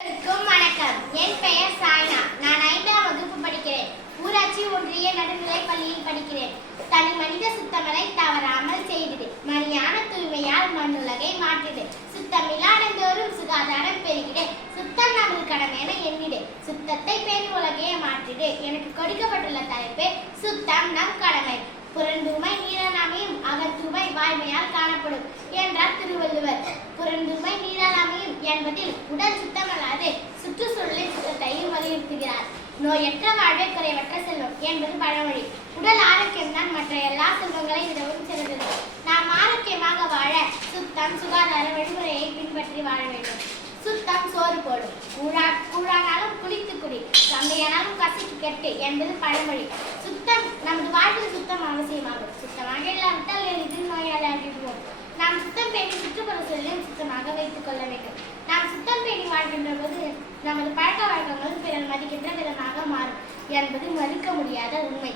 அனைவருக்கும் வணக்கம். என் பெயர் சாய்னா. நான் ஐந்தாம் வகுப்பு படிக்கிறேன். ஊராட்சி ஒன்றிய நடுநிலை பள்ளியில் படிக்கிறேன். தனி மனித சுத்தமலை தவறாமல் செய்தது. மணியான தூய்மையால் மண்ணுலகை மாற்றிடு சுத்தமில்லாதந்தோறும் சுகாதாரம் பெருகிடு. சுத்தம் நமது கடமை என எண்ணிடு. சுத்தத்தை பேணி உலகையே மாற்றிடு. எனக்கு கொடுக்கப்பட்டுள்ள தலைப்பு சுத்தம் நம் கடமை. புறந்தூமை நீரானாமையும் அகத்துமை வாய்மையால் காணப்படும் என்றார் திருவள்ளுவர். புறந்தூமை நீரானாமையும் என்பதில் உடல் சுத்தம் கூடாது. சுற்றுச்சூழலின் தயிர் வலியுறுத்துகிறார். நோயற்ற வாழ்வே குறைவற்ற செல்வம் என்பது பழமொழி. உடல் ஆரோக்கியம்தான் மற்ற எல்லா செல்வங்களை விடவும் சிறந்தது. நாம் ஆரோக்கியமாக வாழ சுத்தம் சுகாதார வழிமுறையை பின்பற்றி வாழ வேண்டும். சுத்தம் சோறு போடும். கூழா கூழானாலும் குளித்து குடி. கம்மியானாலும் கசிக்கு கெட்டு என்பது பழமொழி. சுத்தம் நமது வாழ்வில் சுத்தம் அவசியமாகும். சுத்தமாக இல்லாவிட்டால் எளிதில் நோயாளியாகிவிடுவோம். நாம் சுத்தம் பேணி சுற்றுப்புற சூழலையும் சுத்தமாக வைத்துக் கொள்ள வேண்டும். நாம் சுத்தம் பேணி வாழ்வில் போது நமது பழக்க வழக்கங்களும் பிறர் மதிக்கின்ற விதமாக மாறும். என்பது மறுக்க முடியாத உண்மை.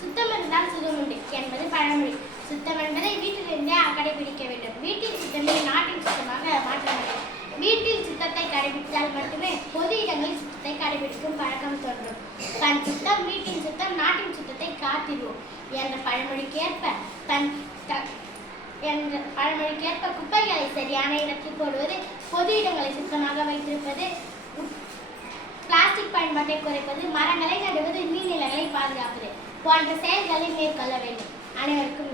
சுத்தம் இருந்தால் சுகம் உண்டு என்பது பழமொழி. சுத்தம் என்பதை வீட்டிலிருந்தே கடைபிடிக்க வேண்டும். வீட்டில் சுத்தமே நாட்டின் சுத்தமாக மாற்ற வேண்டும் வீட்டில் சுத்தத்தை கடைபிடித்தால் மட்டுமே பொது இடங்களில் சுத்தத்தை கடைபிடிக்கும் பழக்கம் தோன்றும். தன் சுத்தம் வீட்டின் சுத்தம் நாட்டின் சுத்தத்தை காத்திடுவோம் என்ற பழமொழிக்கேற்ப தன் என்ற பழமொழிக்கேற்ப குப்பைகளை சரியான இடத்தில் போடுவது பொது இடங்களை சுத்தமாக வைத்திருப்பது பயன்பாட்டை குறைப்பது மரங்களை நடுவது நீர்நிலைகளை பாதுகாப்பது போன்ற செயல்களை மேற்கொள்ள வேண்டும். அனைவருக்கும்